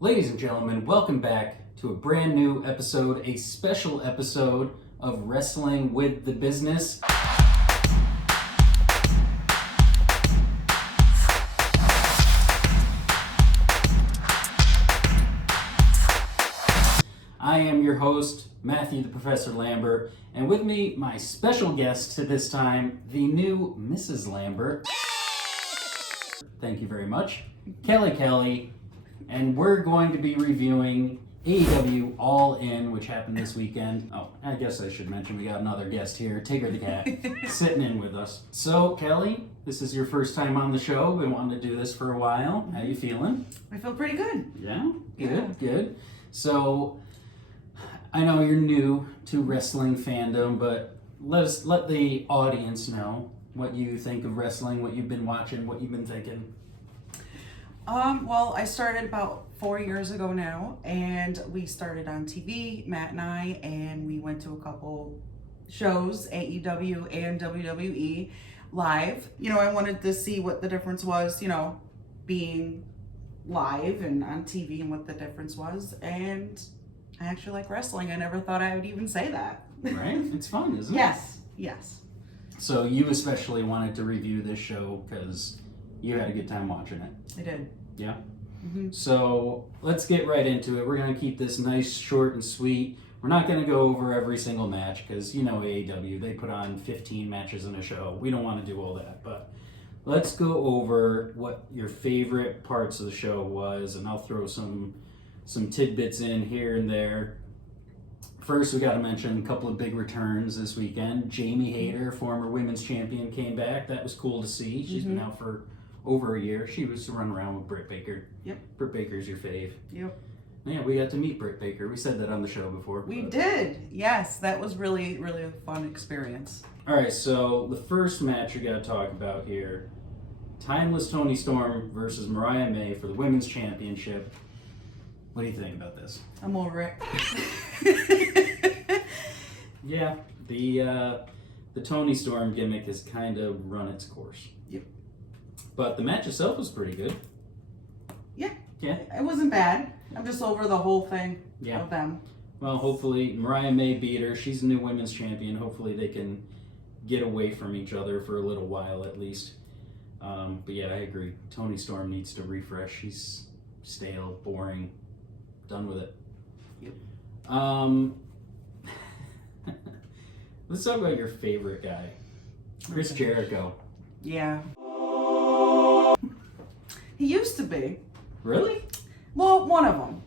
Ladies and gentlemen, welcome back to a brand new episode, a special episode of Wrestling with the Business. I am your host, Matthew the Professor Lambert, and with me, my special guest to this time, the new Mrs. Lambert. Thank you very much, Kelly. And we're going to be reviewing AEW All In, which happened this weekend. Oh, I guess I should mention we got another guest here, Tigger the Cat, sitting in with us. So, Kelly, this is your first time on the show. Been wanting to do this for a while. How you feeling? I feel pretty good. Yeah? Good. So, I know you're new to wrestling fandom, but let the audience know what you think of wrestling, what you've been watching, what you've been thinking. Well, I started about 4 years ago now, and we started on TV, Matt and I, and we went to a couple shows, AEW and WWE live. You know, I wanted to see what the difference was, you know, being live and on TV and what the difference was, and I actually like wrestling. I never thought I would even say that. Right? It's fun, isn't it? Yes. So you especially wanted to review this show because you had a good time watching it. I did. Yeah? Mm-hmm. So let's get right into it. We're going to keep this nice, short, and sweet. We're not going to go over every single match because, you know, AEW, they put on 15 matches in a show. We don't want to do all that. But let's go over what your favorite parts of the show was, and I'll throw some tidbits in here and there. First, we got to mention a couple of big returns this weekend. Jamie Hayter, former women's champion, came back. That was cool to see. She's been out for over a year. She was running around with Britt Baker. Yep. Britt Baker's your fave. Yep. Yeah, we got to meet Britt Baker. We said that on the show before. We did. Yes, that was really, really a fun experience. All right, so the first match we got to talk about here, Timeless Toni Storm versus Mariah May for the Women's Championship. What do you think about this? I'm over it. Yeah, the Toni Storm gimmick has kind of run its course. Yep. But the match itself was pretty good. Yeah. Yeah. It wasn't bad. I'm just over the whole thing of them. Well, hopefully Mariah May beat her. She's the new women's champion. Hopefully they can get away from each other for a little while at least. But yeah, I agree. Toni Storm needs to refresh. She's stale, boring, done with it. Yep. Let's talk about your favorite guy, Chris Jericho. Yeah. He used to be. Really? Well, one of them.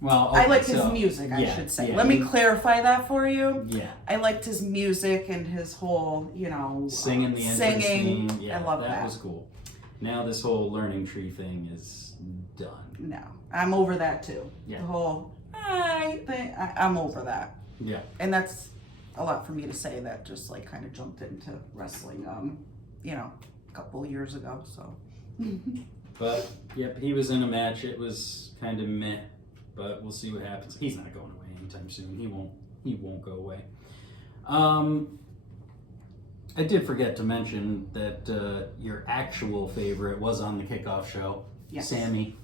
Well, okay, I liked his music, I should say. Let me clarify that for you. Yeah. I liked his music and his whole, you know, Singing the entrance theme. Yeah, I love that. That was cool. Now this whole learning tree thing is done. No, I'm over that too. Yeah. The whole thing, I'm over that. Yeah. And that's a lot for me to say that just like kind of jumped into wrestling, you know, a couple of years ago, so. But, yep, he was in a match. It was kind of meh, but we'll see what happens. He's not going away anytime soon. He won't go away. I did forget to mention that your actual favorite was on the kickoff show. Yes. Sammy.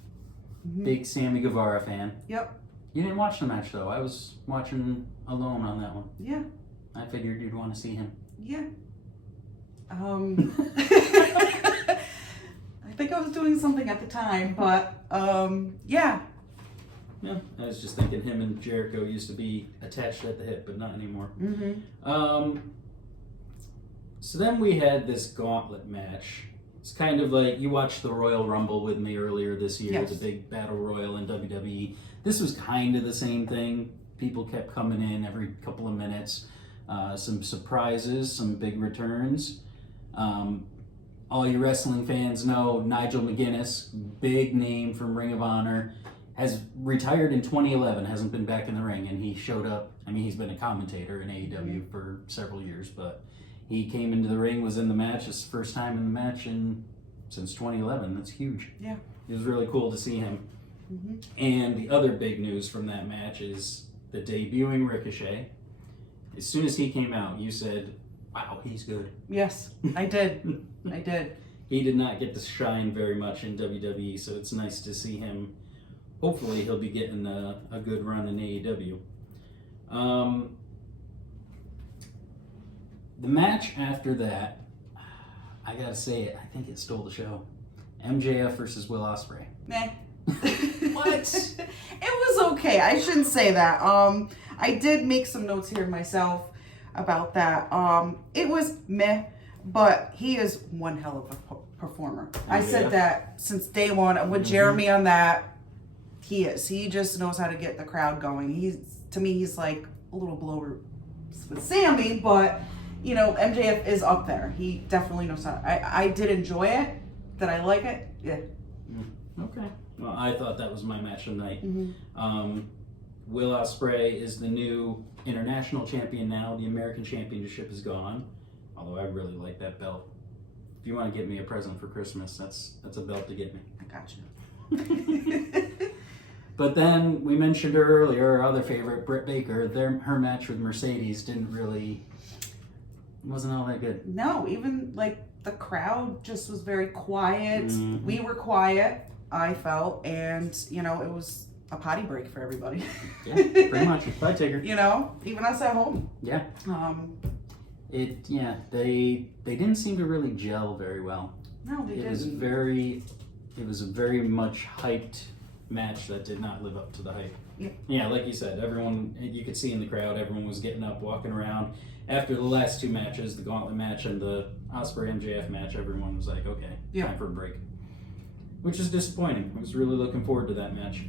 Big Sammy Guevara fan. Yep. You didn't watch the match, though. I was watching alone on that one. Yeah. I figured you'd want to see him. Yeah. I think I was doing something at the time, but yeah. Yeah, I was just thinking him and Jericho used to be attached at the hip, but not anymore. So then we had this gauntlet match. It's kind of like, you watched the Royal Rumble with me earlier this year, Yes. the big battle royal in WWE. This was kind of the same thing. People kept coming in every couple of minutes. Some surprises, some big returns. All you wrestling fans know Nigel McGuinness, big name from Ring of Honor, has retired in 2011, hasn't been back in the ring, and he showed up. I mean, he's been a commentator in AEW for several years, but he came into the ring, was in the match. It's the first time in the match since 2011. That's huge. Yeah. It was really cool to see him. And the other big news from that match is the debuting Ricochet. As soon as he came out, you said, wow, he's good. Yes, I did. He did not get to shine very much in WWE, so it's nice to see him hopefully he'll be getting a good run in AEW. The match after that, I gotta say it, I think it stole the show. MJF versus Will Ospreay. Meh. What? It was okay. I shouldn't say that. I did make some notes here myself about that. It was meh, but he is one hell of a performer. I said that since day one with Jeremy on that. He is. He just knows how to get the crowd going. To me, he's like a little below with Sammy, but you know, MJF is up there. He definitely knows how. I did enjoy it. Did I like it? Yeah. Okay. Well, I thought that was my match of the night. Mm-hmm. Will Ospreay is the new international champion now. The American Championship is gone. Although I really like that belt. If you want to get me a present for Christmas, that's a belt to get me. I got you. But then we mentioned her earlier, our other favorite, Britt Baker. Her match with Mercedes wasn't all that good. No, even like the crowd just was very quiet. Mm-hmm. We were quiet, I felt, and you know, it was a potty break for everybody. Yeah, pretty much. Bye, Tigger. You know, even us at home. Yeah. They didn't seem to really gel very well. No, they didn't. It was a very much hyped match that did not live up to the hype. Yeah, like you said, you could see in the crowd, everyone was getting up, walking around. After the last two matches, the Gauntlet match and the Ospreay MJF match, everyone was like, okay, time for a break. Which is disappointing. I was really looking forward to that match.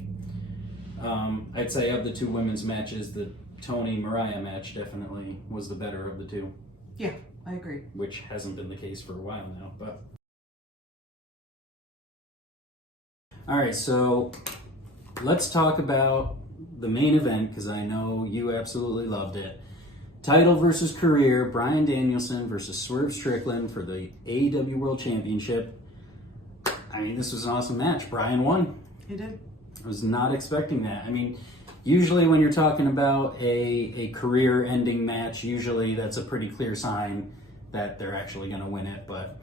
I'd say of the two women's matches, the Tony-Mariah match definitely was the better of the two. Yeah, I agree. Which hasn't been the case for a while now, but... Alright, so let's talk about the main event, because I know you absolutely loved it. Title versus career, Bryan Danielson versus Swerve Strickland for the AEW World Championship. I mean, this was an awesome match. Bryan won. He did. I was not expecting that. I mean, usually when you're talking about a career-ending match, usually that's a pretty clear sign that they're actually going to win it, but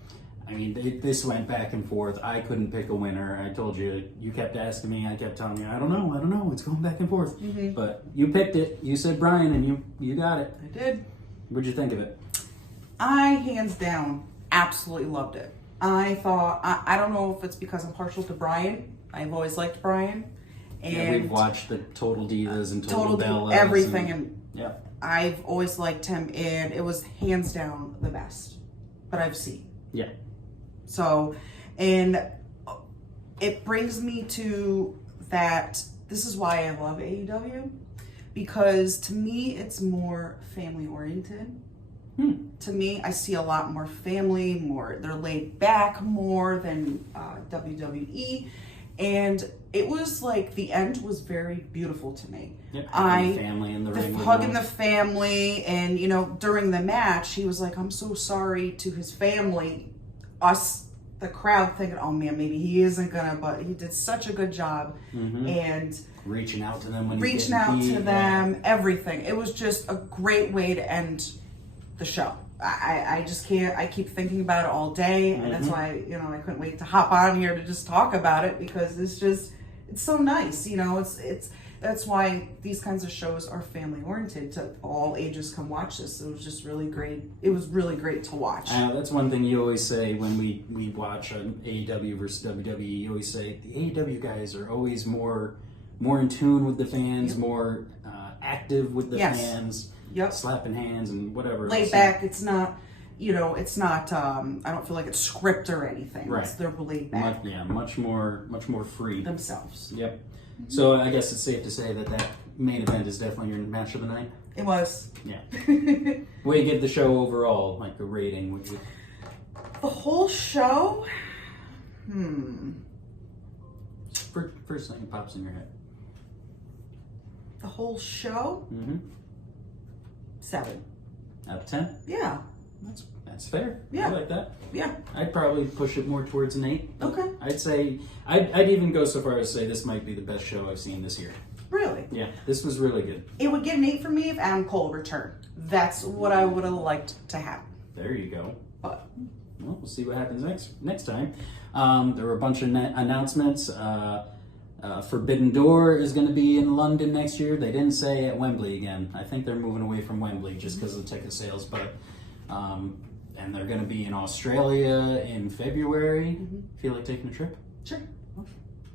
I mean, this went back and forth. I couldn't pick a winner. I told you, you kept asking me, I kept telling you, I don't know, it's going back and forth. Mm-hmm. But you picked it, you said Bryan, and you got it. I did. What'd you think of it? I, hands down, absolutely loved it. I thought, I don't know if it's because I'm partial to Bryan. I've always liked Bryan. And yeah, we've watched the Total Divas and Total Bellas. Everything. And yeah. I've always liked him, and it was hands down the best that I've seen. Yeah. So, and it brings me to that, this is why I love AEW, because to me, it's more family oriented. To me, I see a lot more family, they're laid back more than WWE. And it was like, the end was very beautiful to me. Yep, hugging the family in the ring. Hugging the family, and you know, during the match, he was like, I'm so sorry to his family. Us, the crowd, thinking, oh man, maybe he isn't gonna, but he did such a good job. And reaching out to them everything. It was just a great way to end the show. I just can't, I keep thinking about it all day, and that's why, you know, I couldn't wait to hop on here to just talk about it, because it's so nice, you know, that's why these kinds of shows are family oriented. To all ages come watch this. It was just really great. It was really great to watch. That's one thing you always say when we watch an AEW versus WWE. You always say the AEW guys are always more in tune with the fans, more active with the fans, slapping hands and whatever. Laid back. It's not, you know, it's not. I don't feel like it's script or anything. Right. They're laid back. Much more free themselves. Yep. So I guess it's safe to say that main event is definitely your match of the night. It was. Yeah. What do you give the show overall, like a rating? Would you? The whole show? First thing that pops in your head. The whole show? 7. Out of 10? Yeah. That's fair. Yeah. I like that. Yeah. I'd probably push it more towards an 8. Okay. I'd say, I'd even go so far as to say this might be the best show I've seen this year. Really? Yeah, this was really good. It would get an 8 for me if Adam Cole returned. That's what I would have liked to happen. There you go. But well, we'll see what happens next time. There were a bunch of announcements. Forbidden Door is going to be in London next year. They didn't say at Wembley again. I think they're moving away from Wembley just because of the ticket sales. But and they're going to be in Australia in February. Feel like taking a trip? Sure.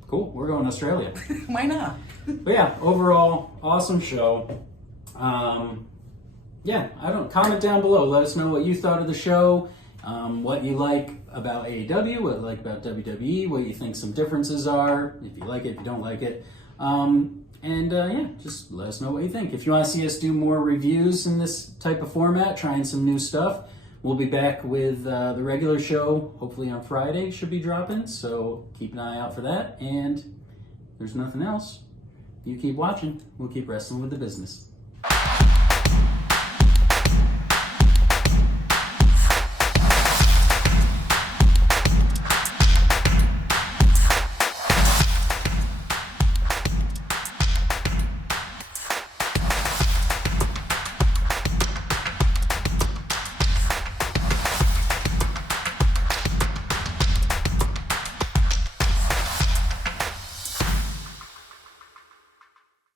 Cool. We're going to Australia. Why not? But yeah, overall, awesome show. Yeah, comment down below. Let us know what you thought of the show, what you like about AEW, what you like about WWE, what you think some differences are, if you like it, if you don't like it. Yeah, just let us know what you think. If you want to see us do more reviews in this type of format, trying some new stuff, we'll be back with the regular show, hopefully on Friday, should be dropping, so keep an eye out for that. And if there's nothing else, you keep watching. We'll keep wrestling with the business.